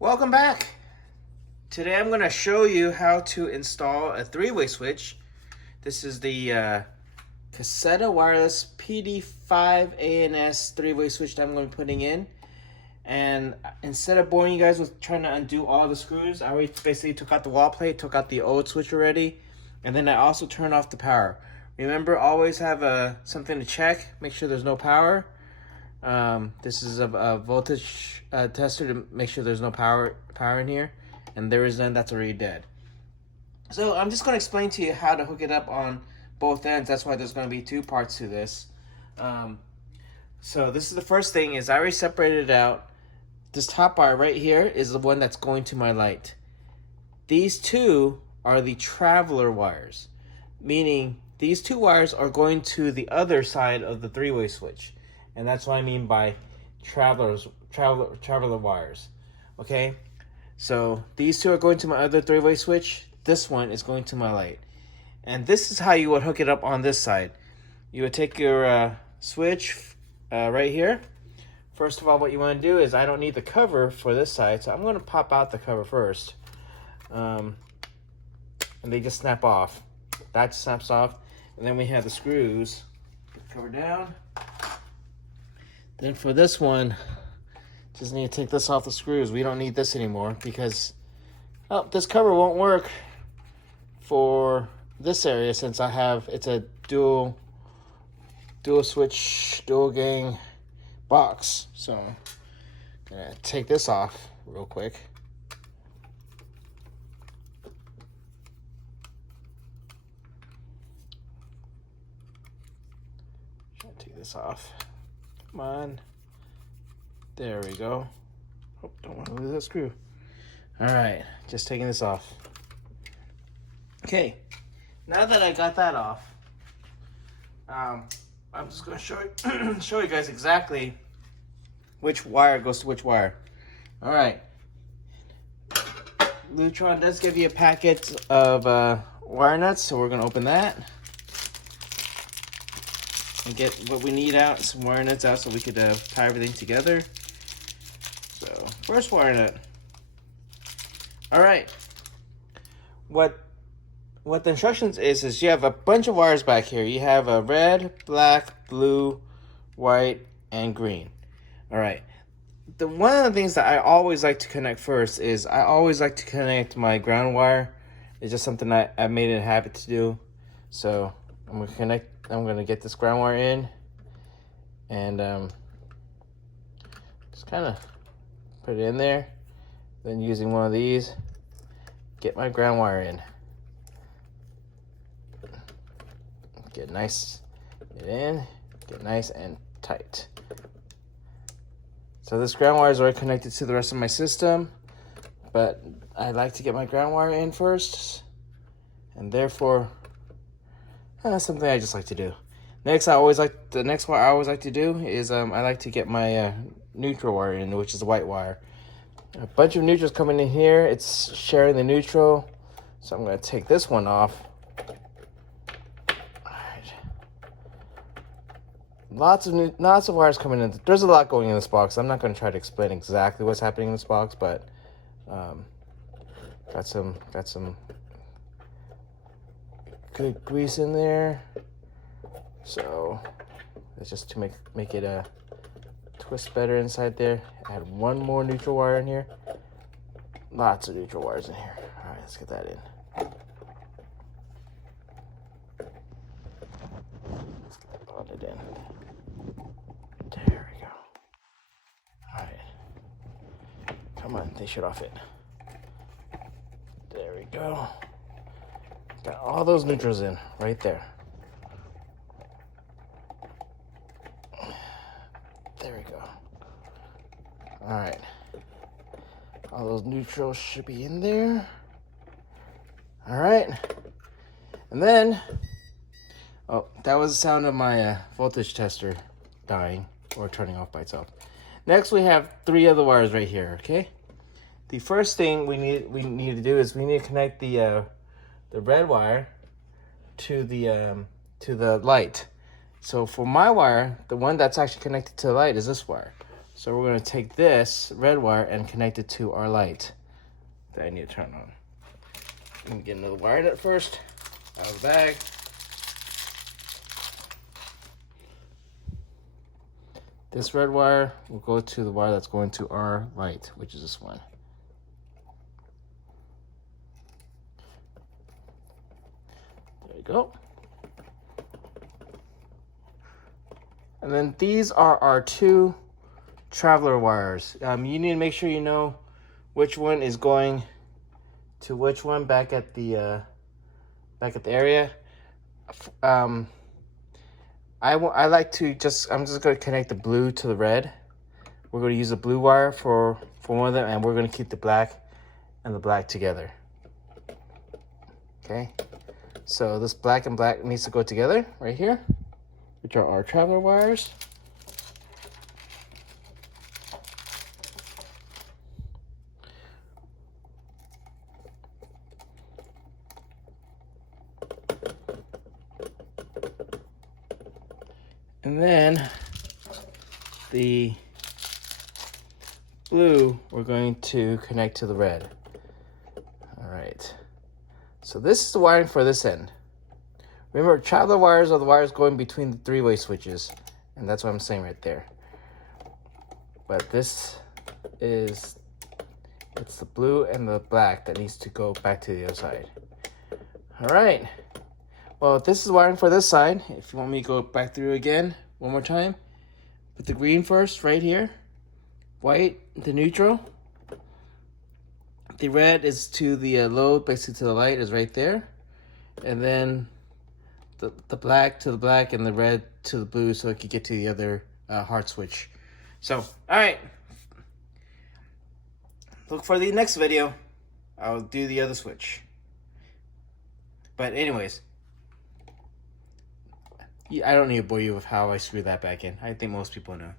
Welcome back. Today I'm going to show you how to install a three-way switch. This is the Caseta Wireless PD5ANS three-way switch that I'm going to be putting in. And instead of boring you guys with trying to undo all the screws, I already basically took out the wall plate, took out the old switch already, and then I also turned off the power. Remember, always have something to check, make sure there's no power. This is a voltage tester to make sure there's no power in here, and there is none. That's already dead. So I'm just going to explain to you how to hook it up on both ends. That's why there's going to be two parts to this. So this is the first thing is I already separated it out. This top wire right here is the one that's going to my light. These two are the traveler wires, meaning these two wires are going to the other side of the three-way switch. And that's what I mean by traveler wires. Okay, so these two are going to my other three-way switch. This one is going to my light. And this is how you would hook it up on this side. You would take your switch right here. First of all, what you want to do is, I don't need the cover for this side, so I'm going to pop out the cover first. And they just snap off. That snaps off. And then we have the screws. Cover down. Then for this one, just need to take this off the screws. We don't need this anymore because this cover won't work for this area since it's a dual switch, dual gang box. So I'm gonna take this off real quick. Take this off. Come on. There we go. Oh, don't want to lose that screw. All right, just taking this off. Okay, now that I got that off, I'm just going to show you guys exactly which wire goes to which wire. All right. Lutron does give you a packet of wire nuts, so we're going to open that and get what we need out, some wire nuts out so we could tie everything together. So first wire nut. All right, what the instructions is you have a bunch of wires back here. You have a red, black, blue, white, and green. All right, one of the things that I always like to connect first is I always like to connect my ground wire. It's just something I made it a habit to do. So I'm gonna get this ground wire in and just kind of put it in there. Then using one of these, get my ground wire in. Get nice and tight. So this ground wire is already connected to the rest of my system, but I like to get my ground wire in first, and therefore that's something I just like to do. Next, the next wire I always like to do is I like to get my neutral wire in, which is the white wire. A bunch of neutrals coming in here. It's sharing the neutral, so I'm going to take this one off. All right. Lots of wires coming in. There's a lot going in this box. I'm not going to try to explain exactly what's happening in this box, but got some good grease in there. So it's just to make it twist better inside there. Add one more neutral wire in here. Lots of neutral wires in here. All right, let's get that in. Let's get that bonded in. There we go. All right. Come on, they should off it. There we go. Got all those neutrals in right there. There we go. All right. All those neutrals should be in there. All right. And then, oh, that was the sound of my voltage tester dying or turning off by itself. Next, we have three other wires right here, okay? The first thing we need to do is we need to connect the red wire to the light. So for my wire, the one that's actually connected to the light is this wire. So we're going to take this red wire and connect it to our light that I need to turn on. Let me get another wire nut first out of the bag. This red wire will go to the wire that's going to our light, which is this one. There you go. And then these are our two traveler wires. You need to make sure you know which one is going to which one back at the area. I like to I'm just going to connect the blue to the red. We're going to use the blue wire for one of them, and we're going to keep the black and the black together. Okay, so this black and black needs to go together right here, which are our traveler wires. And then the blue we're going to connect to the red. All right. So this is the wiring for this end. Remember, traveler wires are the wires going between the three-way switches, and that's what I'm saying right there. But this is, it's the blue and the black that needs to go back to the other side. All right. Well, this is wiring for this side. If you want me to go back through again one more time, put the green first right here, white, the neutral. The red is to the load, basically to the light is right there. And then the black to the black and the red to the blue so it can get to the other hard switch. So, all right. Look for the next video. I'll do the other switch. But anyways, I don't need to bore you with how I screw that back in. I think most people know.